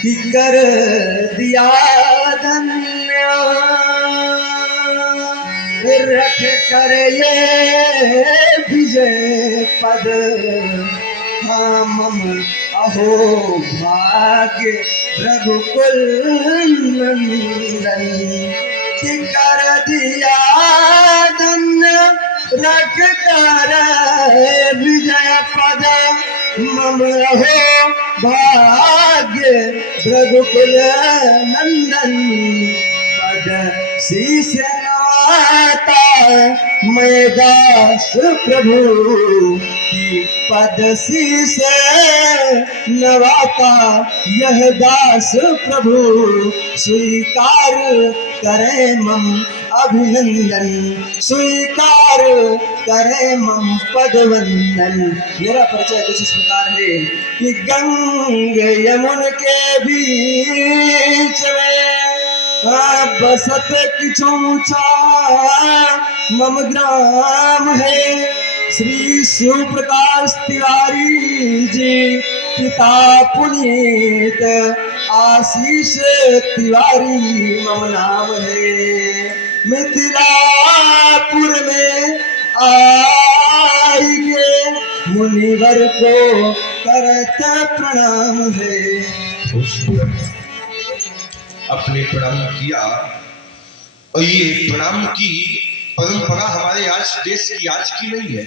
कि कर दिया धन्य रख कर ये विजय पद हम अहो भाग्य रघुकुल नंदन कि कर दिया धन्य रख कर विजय पद मम अहो भाग्य रघुकुल नंदन पद शीश नवाता मैं दास प्रभु की पद शीश नवाता यह दास प्रभु स्वीकार करे मम अभिनंदन स्वीकार करे मम पदवंदन। मेरा परिचय कुछ इस प्रकार है कि गंग यमुन के बीच में बसत किछु ऊंचा मम ग्राम है। श्री शिव प्रकाश तिवारी जी पिता पुनीत आशीष तिवारी मम नाम है। मिथिलापुर में आइए मुनिवर को करता प्रणाम है। अपने प्रणाम किया और ये प्रणाम की परंपरा हमारे आज देश की आज की नहीं है,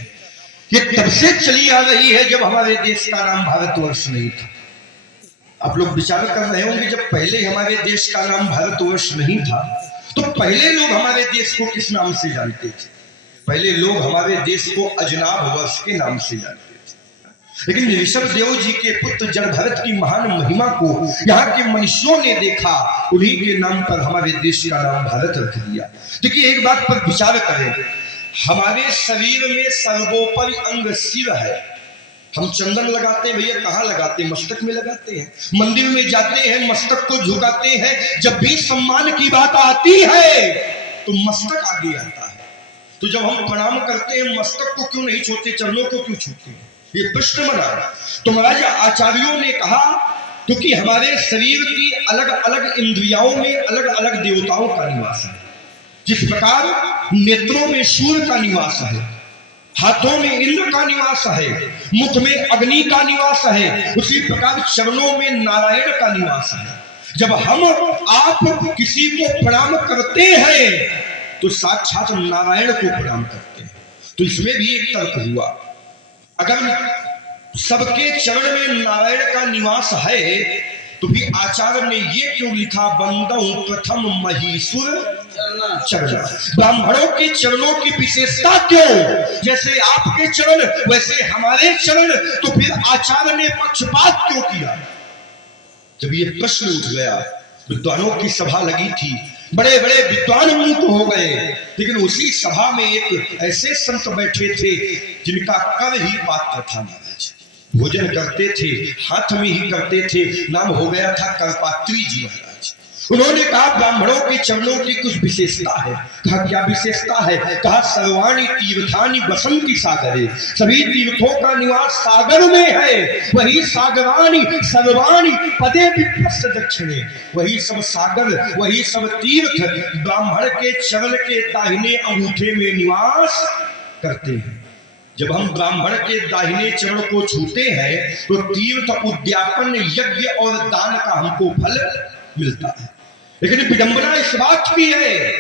ये तब से चली आ रही है जब हमारे देश का नाम भारतवर्ष नहीं था। आप लोग विचार कर रहे होंगे जब पहले हमारे देश का नाम भारतवर्ष नहीं था तो पहले लोग हमारे देश को किस नाम से जानते थे? पहले लोग हमारे देश को अजनाब वर्ष के नाम से जानते थे। लेकिन ऋषभ देव जी के पुत्र जड़ भरत की महान महिमा को यहाँ के मनुष्यों ने देखा, उन्हीं के नाम पर हमारे देश का नाम भारत रख दिया। देखिए एक बात पर विचार करें, हमारे शरीर में सर्वोपरि अंग सिर है। हम चंदन लगाते हैं भैया, कहाँ लगाते हैं? मस्तक में लगाते हैं। मंदिर में जाते हैं, मस्तक को झुकाते हैं। जब भी सम्मान की बात आती है तो मस्तक आगे आता है। तो जब हम प्रणाम करते हैं मस्तक को क्यों नहीं छूते, चरणों को क्यों छूते हैं? ये प्रश्न बना। तो महाराज आचार्यों ने कहा क्योंकि हमारे शरीर की अलग अलग इंद्रियों में अलग अलग देवताओं का निवास है। जिस प्रकार नेत्रों में सूर्य का निवास है, हाथों में इंद्र का निवास है, मुख में अग्नि का निवास है, उसी प्रकार चरणों में नारायण का निवास है। जब हम आप किसी को प्रणाम करते हैं तो साक्षात नारायण को प्रणाम करते हैं। तो इसमें भी एक तर्क हुआ, अगर सबके चरण में नारायण का निवास है तो भी आचार्य ने ये क्यों लिखा, बंदऊ प्रथम महीसुर चरण। ब्राह्मणों के चरणों की विशेषता क्यों? जैसे आपके चरण वैसे हमारे चरण, तो फिर आचार्य ने पक्षपात क्यों किया? जब ये प्रश्न उठ गया, विद्वानों की सभा लगी थी, बड़े बड़े विद्वान मुक्त हो गए, लेकिन उसी सभा में एक ऐसे संत बैठे थे जिनका कर ही पात्र था। महाराज भोजन करते थे, हाथ में ही करते थे, नाम हो गया था करपात्री जी महाराज। उन्होंने कहा ब्राह्मणों के चरणों की कुछ विशेषता है। कहा क्या विशेषता है? कहा सर्वाणि तीर्थानि वसंति सागरे, सभी तीर्थों का निवास सागर में है। वही सागरानि सर्वाणि पदे विप्रस्थ दक्षिणे, वही सब सागर वही सब तीर्थ ब्राह्मण के चरण के दाहिने अंगूठे में निवास करते हैं। जब हम ब्राह्मण के दाहिने चरण को छूते हैं तो तीर्थ उद्यापन यज्ञ और दान का हमको फल मिलता है। लेकिन विडंबना इस बात की है,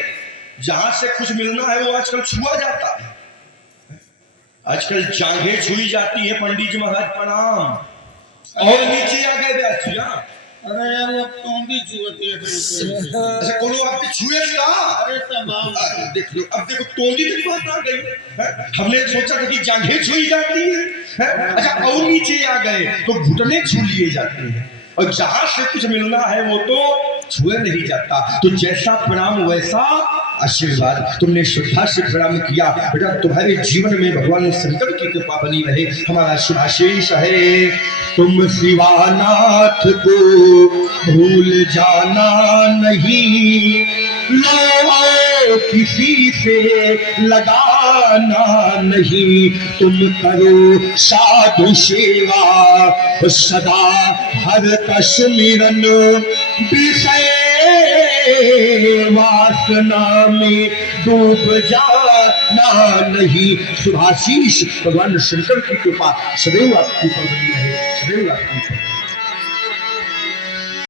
जहां से कुछ मिलना है वो आजकल छुआ जाता है। आजकल जांघें छुई जाती है। पंडित जी महाराज प्रणाम। और नीचे आ गए बैठिया। अरे यार वो तोंदी छुएती है। अच्छा कोनो आपके छुए का? अरे तमाम देख लो, अब देखो तोंदी की बात आ गई है? हमने सोचा था कि जांघें छुई जाती है? अच्छा और नीचे आ गए तो घुटने छू लिए जाते हैं, और जहां से कुछ मिलना है वो तो छुए नहीं जाता। तो जैसा प्रणाम वैसा आशीर्वाद। तुमने श्रद्धा से प्रणाम किया, बेटा तुम्हारे जीवन में भगवान शंकर की कृपा बनी रहे। हमारा शुभाशीष है, तुम शिवानाथ को भूल जाना नहीं, लो किसी से लगा जाना नहीं, तुम करो साधु सेवा सदा हर तस्मिरन, विषय वासना में डूब जाना नहीं। शुभाशीष भगवान शंकर की कृपा सदैव आपके ऊपर बनी रहे, सदैव आपके ऊपर।